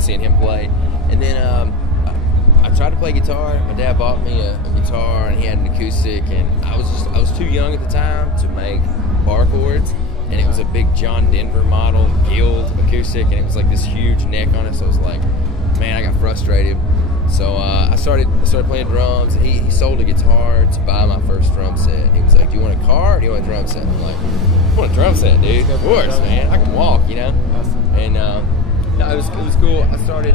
seeing him play. And then I tried to play guitar. My dad bought me a guitar, and he had an acoustic, and I was too young at the time to make bar chords, and it was a big John Denver model Guild acoustic, and it was like this huge neck on it. So I was like, man, I got frustrated. So I started playing drums. He sold a guitar to buy my first drum set. He was like, "Do you want a car or do you want a drum set?" I'm like, "I want a drum set, dude. Of course, man. I can walk, you know." And no, it was cool. I started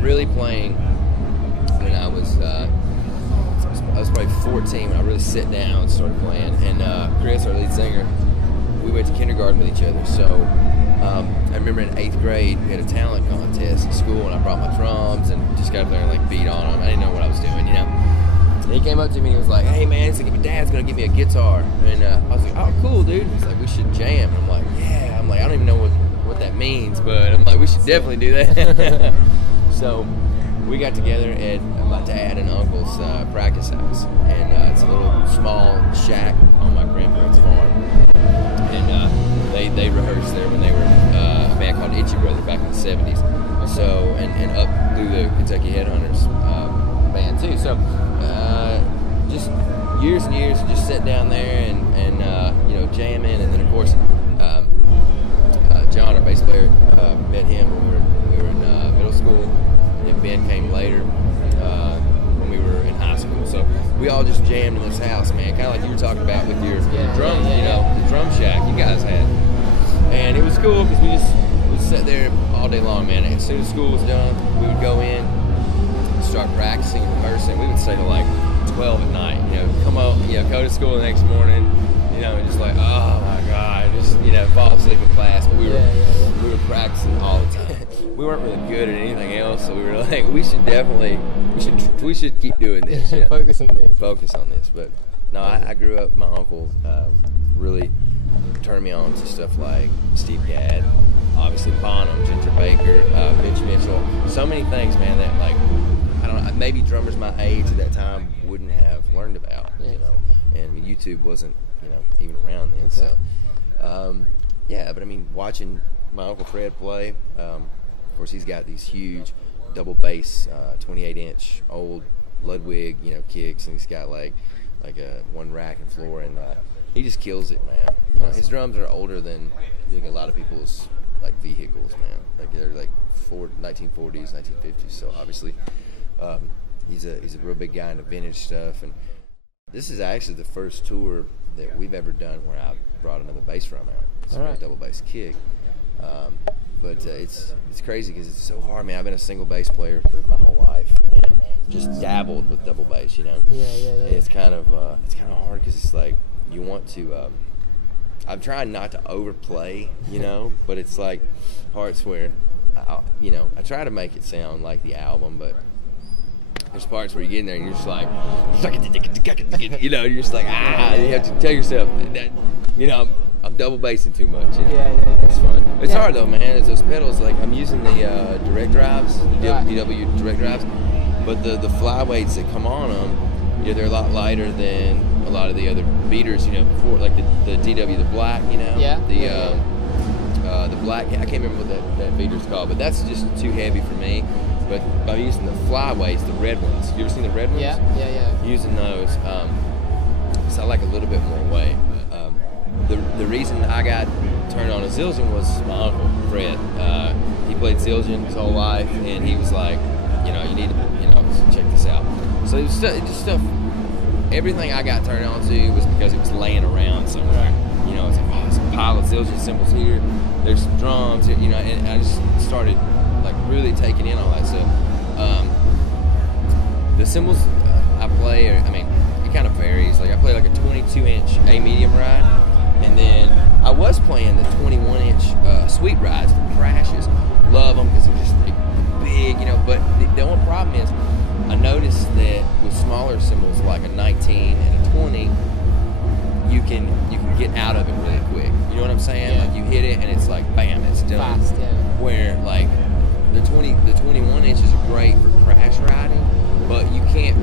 really playing when I was probably 14 when I really sat down and started playing. And Chris, our lead singer, we went to kindergarten with each other. So I remember in 8th grade we had a talent contest at school, and I brought my drums and just got up there and like beat on them. I didn't know what I was doing, you know. And he came up to me and he was like, "Hey man, it's like my dad's gonna give me a guitar." And I was like, "Oh cool, dude." He's like, "We should jam." And I'm like, "Yeah." I'm like, "I don't even know what that means, but I'm like, we should definitely do that." So we got together at my dad and uncle's practice house, and it's a little small shack on my grandparents' farm, and they rehearsed there when they were a band called Itchy Brother back in the 70s. So and up through the Kentucky Headhunters band too. So just years and years, just sitting down there and you know, jamming, and then of course John, our bass player, met him when we were in middle school. And Ben came later when we were in high school. So we all just jammed in this house, man. Kind of like you were talking about with your drum, you know, the drum shack you guys had. And it was cool because we sat there all day long, man. As soon as school was done, we would go in, start practicing and rehearsing. We would stay till like 12 at night. You know, come out, you know, go to school the next morning. You know, just like, oh my God, just, you know, fall asleep in class. But we were practicing all the time. We weren't really good at anything else, so we were like, we should keep doing this. You know? Focus on this. But no, I grew up. My uncle really turned me on to stuff like Steve Gadd, obviously Bonham, Ginger Baker, Mitch Mitchell. So many things, man, that like I don't know. Maybe drummers my age at that time wouldn't have learned about. You know, and YouTube wasn't, you know, even around then. So yeah, but I mean, watching my Uncle Fred play. Of course, he's got these huge double bass, 28-inch old Ludwig, you know, kicks, and he's got like a one rack and floor, and he just kills it, man. You know, his drums are older than I think a lot of people's like vehicles, man. Like they're like 1940s, 1950s. So obviously, he's a real big guy into vintage stuff, and this is actually the first tour that we've ever done where I brought another bass drum out. It's a double bass kick. But it's crazy because it's so hard, man. I've been a single bass player for my whole life and just dabbled with double bass, you know. Yeah. It's kind of hard because it's like you want to. I'm trying not to overplay, you know, but it's like parts where, I try to make it sound like the album, but there's parts where you get in there and you're just like, you know, you're just like, you have to tell yourself that, you know, I'm double bassing too much. You know? Yeah. It's fun. It's hard though, man. It's those pedals. Like I'm using the direct drives, the DW direct drives, but the fly weights that come on them, you know, they're a lot lighter than a lot of the other beaters. You know, before like the DW, the black. You know, the black. I can't remember what that beater's called, but that's just too heavy for me. But by using the fly weights, the red ones. You ever seen the red ones? Yeah. Using those, so I like a little bit more weight. The reason I got turned on to Zildjian was my uncle, Fred. He played Zildjian his whole life, and he was like, you know, you need to, you know, check this out. So it was just stuff, everything I got turned on to was because it was laying around somewhere. You know, it's like, oh, there's a pile of Zildjian cymbals here, there's some drums, you know, and I just started, like, really taking in all that stuff. The cymbals I play, it kind of varies. Like, I play like a 22-inch A medium ride. And then I was playing the 21-inch sweet rides, the crashes. Love them because they're just big, you know. But the only problem is I noticed that with smaller cymbals like a 19 and a 20, you can get out of it really quick. You know what I'm saying? Yeah. Like you hit it and it's like bam, it's done. Fast, yeah. Where like the 21 inches are great for crash riding, but you can't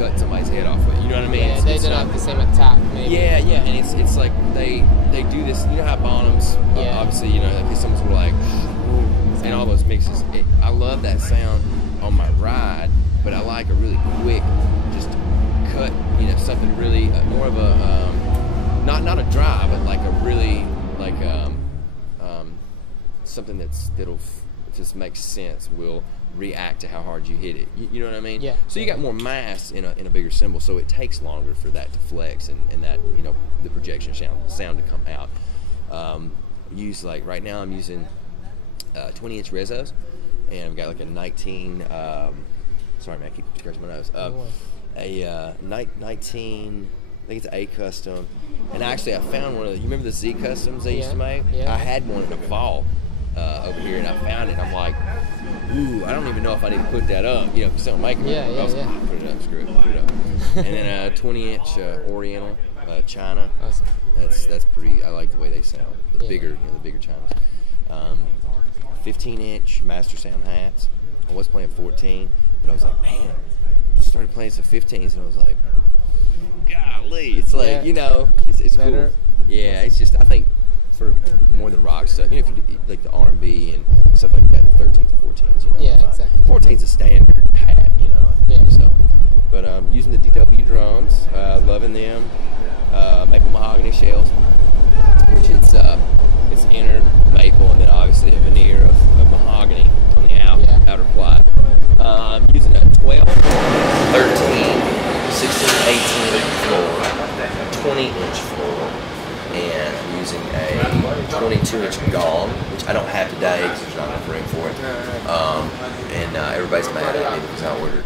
cut somebody's head off with it. You know what I mean? Yeah, they don't have the same attack, maybe. Yeah, and it's like they do this. You know how Bonhams, obviously, you know, like some were like, mixes. I love that sound on my ride, but I like a really quick, just cut, something really more of a not a drive, but like a really like something that'll just make sense. Will react to how hard you hit it. You know what I mean? Yeah. So you got more mass in a bigger cymbal, so it takes longer for that to flex and that the projection sound to come out. Use like right now I'm using 20-inch Rezos, and I've got like a 19. Sorry, man, I keep scratching my nose. A 19. I think it's an A custom, and actually I found one of the. You remember the Z customs they used to make? Yeah. I had one in a vault over here, and I found it. And I'm like, ooh, I don't even know if I need to put that up, because they don't make it. Yeah. Put it up, screw it, put it up. And then a 20-inch Oriental China. Awesome. That's pretty. I like the way they sound. The bigger Chinas. 15-inch Master Sound hats. I was playing 14, but I was like, man, I started playing some 15s, and I was like, golly, it's like it's cool. Yeah, it's just I think for more than rock stuff, if you do, like the R&B and stuff like that, the 13s and 14s, Yeah, exactly. 14's a standard hat, I think, so. But using the DW drums, loving them. Maple mahogany shells, which it's inner maple and then obviously a veneer of mahogany on the outer ply. I'm using a 12, 13, 16, 18 floor, 20-inch floor, and I'm using a 22-inch gong, which I don't have today because there's not enough room for it. And everybody's mad at me because I ordered.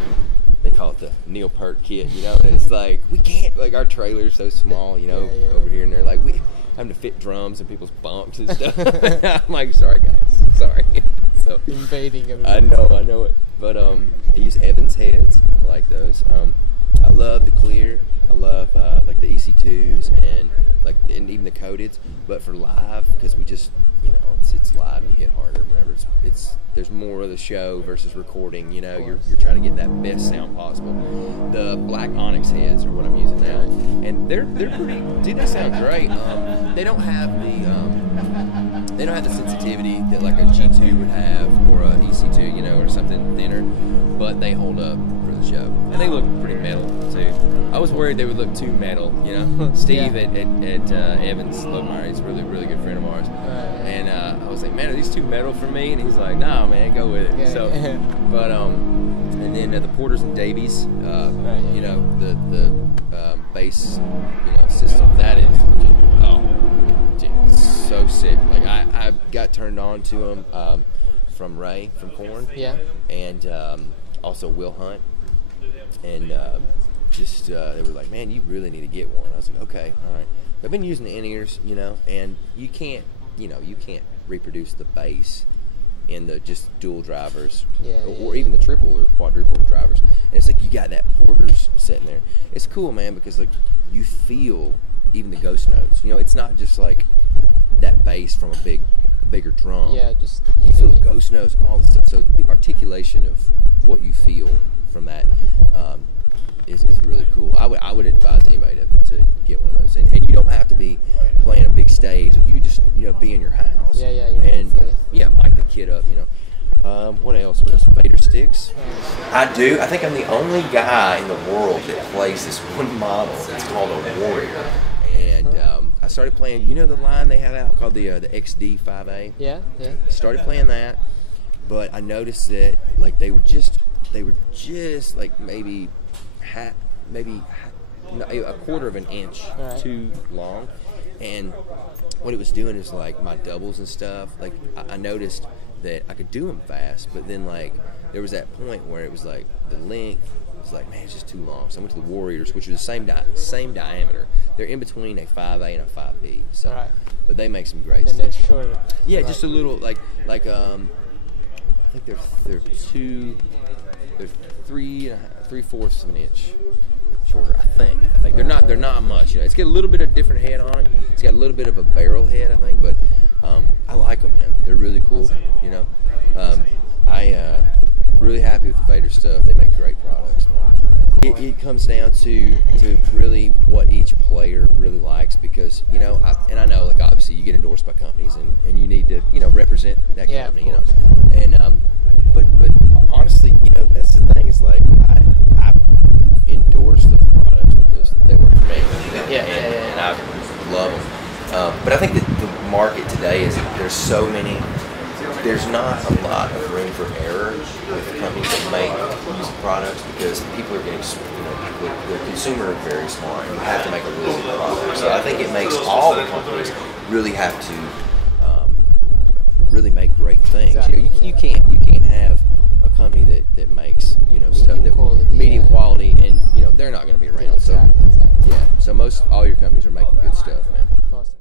They call it the Neil Peart kit, and it's like, we can't, like our trailer's so small, over here, and they're like, we having to fit drums in people's bumps and stuff. I'm like, sorry guys, sorry. So invading everything. I know it. But I use Evans heads, I like those. I love the clear, I love like the EC2s and even the coateds, but for live, because we just, it's live and you hit harder, whatever. There's more of the show versus recording. You're trying to get that best sound possible. The black onyx heads are what I'm using now, and they're pretty. Dude, they sound great. They don't have the sensitivity that like a G2 would have or a EC2, or something thinner, but they hold up for the show, and they look pretty metal too. I was worried they would look too metal. Steve at Evans Lobmeyer, he's a really good friend of ours. And I was like, man, are these too metal for me? And he's like, nah, man, go with it. So, but and then the Porters and Davies, the bass, system, that is, dude, so sick. Like I got turned on to them from Ray from Korn, and also Will Hunt, and they were like, man, you really need to get one. I was like, okay, all right. I've been using the in-ears, and you can't reproduce the bass in the just dual drivers, or even the triple or quadruple drivers. And it's like you got that Porter's sitting there. It's cool, man, because like you feel even the ghost notes. It's not just like that bass from a bigger drum. Yeah, just you feel the ghost notes, all the stuff. So the articulation of what you feel from that is really cool. I would advise anybody to get one of those, and you don't have to be playing a big stage. You can just be in your house. And mic the kid up. What else? Fader sticks. I do. I think I'm the only guy in the world that plays this one model. It's called a Warrior, and I started playing. The line they have out called the XD5A. Yeah. Started playing that, but I noticed that like they were just like maybe a quarter of an inch too long, and what it was doing is like my doubles and stuff, like I noticed that I could do them fast, but then like there was that point where it was like the length was like, man, it's just too long. So I went to the Warriors, which are the same diameter. They're in between a 5A and a 5B, so but they make some great and they're shorter. Yeah, just a little like I think they're 3/4 of an inch shorter. I think they're not much. It's got a little bit of different head on it. It's got a little bit of a barrel head, I think, but I like them, man. They're really cool. I really happy with the Fader stuff. They make great products. It comes down to really what each player really likes, because I know like obviously you get endorsed by companies and you need to represent that company, and so many. There's not a lot of room for error with companies that make music products because people are getting, the consumer is very smart, and you have to make a really good product. So I think it makes all the companies really have to really make great things. Exactly. You can't have a company that makes stuff that medium quality, and they're not going to be around. Exactly. Yeah. So all your companies are making good stuff, man. Awesome.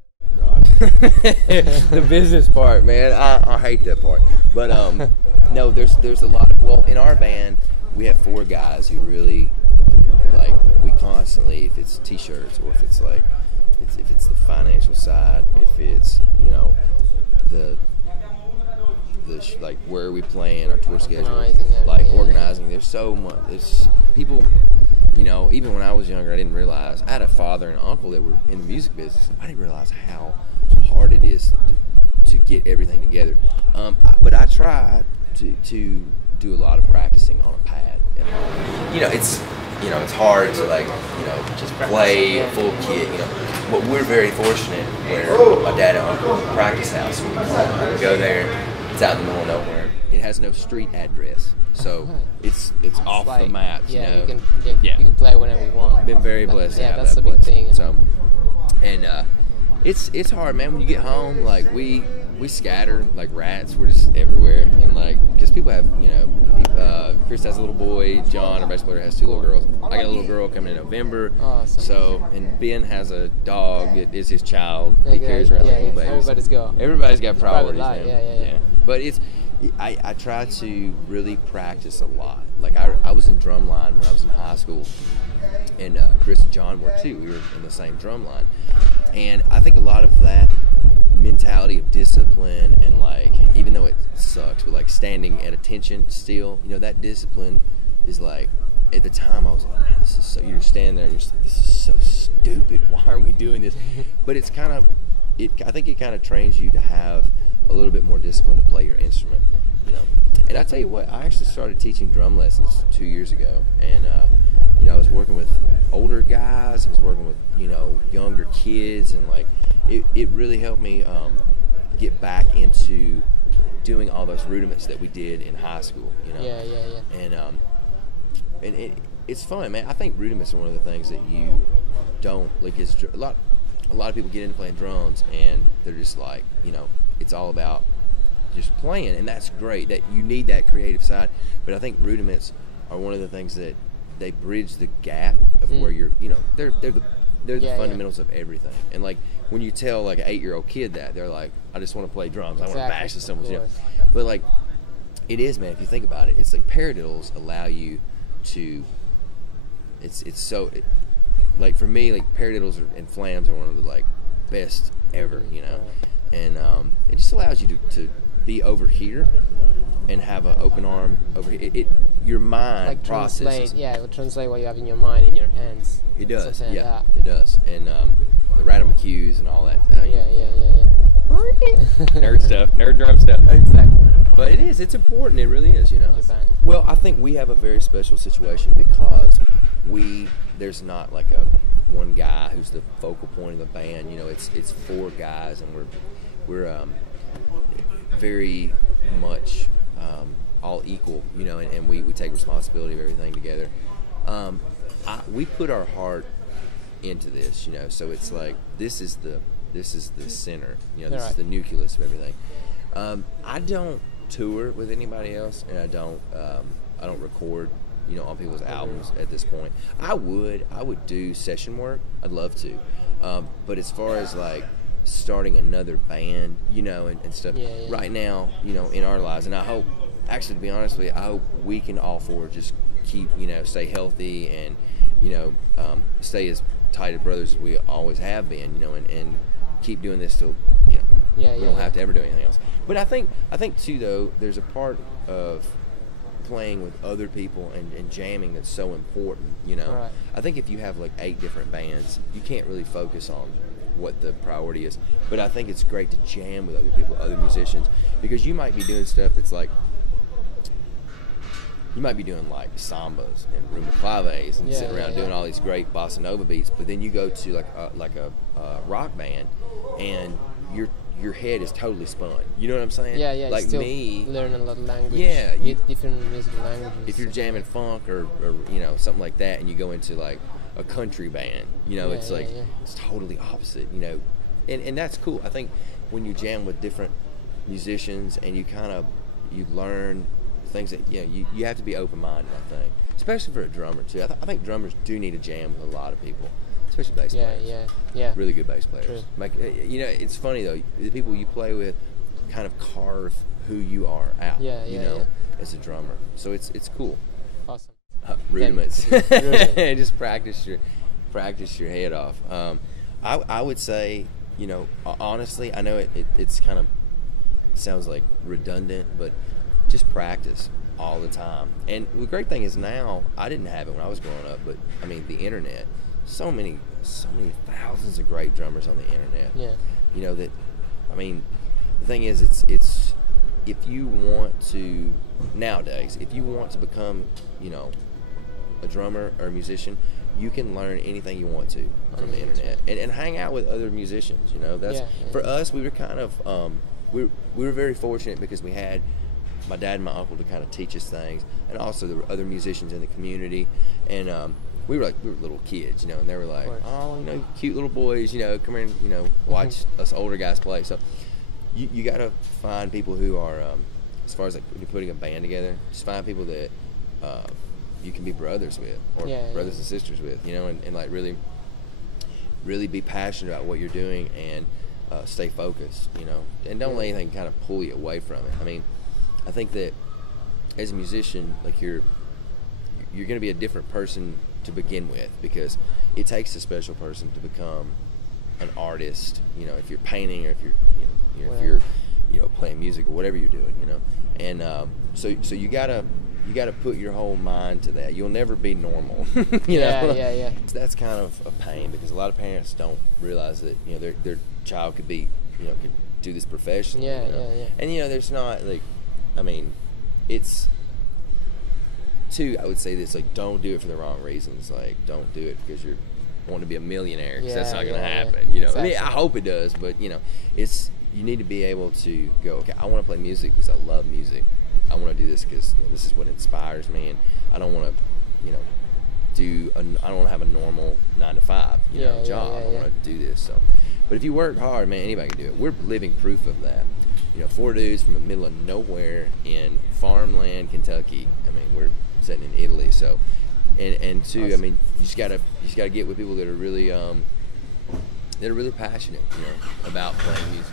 The business part, man, I hate that part. But no, there's a lot of, in our band we have 4 guys who really we constantly, if it's t-shirts or if it's if it's the financial side, if it's the where are we playing, our tour schedule, organizing. There's so much. There's people. Even when I was younger, I didn't realize. I had a father and uncle that were in the music business. I didn't realize how hard it is to get everything together. But I try to do a lot of practicing on a pad. It's hard to just play a full kit. But we're very fortunate where my dad and uncle practice house. We go there. It's out in the middle of nowhere. It has no street address, so it's off the maps. You can play whenever you want. I've been very blessed. Yeah, to have that's that the big place. thing. So, and it's hard, man. When you get home, we scatter like rats. We're just everywhere, and because people have Chris has a little boy. John, our bass player, has 2 little girls. I got a little girl coming in November. Awesome. So, and Ben has a dog. It is his child. He carries around like a little baby. Everybody's got priorities, man. Yeah. But I try to really practice a lot. I was in drum line when I was in high school, and Chris and John were too. We were in the same drum line, and I think a lot of that mentality of discipline and even though it sucks, but standing at attention still, that discipline is at the time I was like, man, this is so. You're standing there and you're just this is so stupid. Why are we doing this? But it's I think it kind of trains you to have a little bit more discipline to play your instrument, And I tell you what, I actually started teaching drum lessons 2 years ago, and I was working with older guys, I was working with younger kids, and it really helped me get back into doing all those rudiments that we did in high school, And it's fun, man. I think rudiments are one of the things that you don't a lot of people get into playing drums and they're just it's all about just playing, and that's great. That you need that creative side, but I think rudiments are one of the things that they bridge the gap of where you're. They're the fundamentals of everything. And when you tell an 8-year-old kid that, they're like, I just want to play drums. I want to bash the cymbals. But it is, man. If you think about it, it's paradiddles allow you to. It's so. For me, paradiddles and flams are one of the best ever. And it just allows you to be over here and have an open arm over here. Your mind processes. It will translate what you have in your mind in your hands. It does. It does. And the random cues and all that. Nerd stuff, nerd drum stuff. Exactly. But it's important. It really is. Well, I think we have a very special situation because there's not a one guy who's the focal point of the band. It's 4 guys, and we're very much all equal, and we take responsibility of everything together. We put our heart into this, so it's this is the center, this is the nucleus of everything. I don't tour with anybody else, and I don't record on people's albums at this point. I would do session work. I'd love to, but as far as starting another band, and stuff, right now, in our lives, and I hope, actually, to be honest with you, I hope we can all 4 just keep, stay healthy and, stay as tight as brothers as we always have been, and keep doing this till, we don't have to ever do anything else. But I think too, though, there's a part of playing with other people and jamming that's so important, Right. I think if you have 8 different bands, you can't really focus on what the priority is, but I think it's great to jam with other people, other musicians, because you might be doing stuff that's you might be doing sambas and rumba claves and sitting around doing all these great bossa nova beats, but then you go to a rock band and you're your head is totally spun. You know what I'm saying? Yeah, yeah. Like still me, learn a lot of language. Yeah, different musical languages. If you're jamming funk or you know, something like that, and you go into like a country band, you know, it's like it's totally opposite. You know, and that's cool. I think when you jam with different musicians and you learn things that you have to be open-minded. I think, especially for a drummer too. I think drummers do need to jam with a lot of people. Especially bass players. Yeah. Really good bass players. True. Like, you know, it's funny though. The people you play with kind of carve who you are out. You know, as a drummer. So it's cool. Awesome. Rudiments. Just practice your head off. I would say, you know, honestly, I know it's kind of sounds like redundant, but just practice all the time. And the great thing is now, I didn't have it when I was growing up, but I mean the internet. So many thousands of great drummers on the internet. Yeah. You know that. I mean, the thing is, it's if you want to nowadays, if you want to become, you know, a drummer or a musician, you can learn anything you want to from the internet and hang out with other musicians. You know, that's for us. We were kind of we were very fortunate because we had my dad and my uncle to kind of teach us things, and also there were other musicians in the community, and we were little kids, you know, and they were like, oh, you know, cute little boys, you know, come here and, you know, watch us older guys play. So you got to find people who are, as far as like when you're putting a band together, just find people that you can be brothers with or brothers and sisters with, you know, and like really be passionate about what you're doing and stay focused, you know, and don't let anything kind of pull you away from it. I mean, I think that as a musician, like you're going to be a different person to begin with, because it takes a special person to become an artist. You know, if you're painting or if you're playing music or whatever you're doing, you know, and so you gotta put your whole mind to that. You'll never be normal. you know? So that's kind of a pain because a lot of parents don't realize that, you know, their child could be, you know, could do this professionally. And you know, there's not like, I mean, it's. Two, I would say this, like, don't do it for the wrong reasons. Like, don't do it because you're wanting to be a millionaire, because that's not going to happen. You know, exactly. I mean, I hope it does, but you know, you need to be able to go, okay, I want to play music because I love music. I want to do this because, you know, this is what inspires me, and I don't want to, you know, I don't want to have a normal 9-to-5 job. I want to do this. So, but if you work hard, man, anybody can do it. We're living proof of that. You know, 4 dudes from the middle of nowhere in farmland, Kentucky. I mean, we're sitting in Italy, so and two, awesome. I mean, you just gotta get with people that are really passionate, you know, about playing music.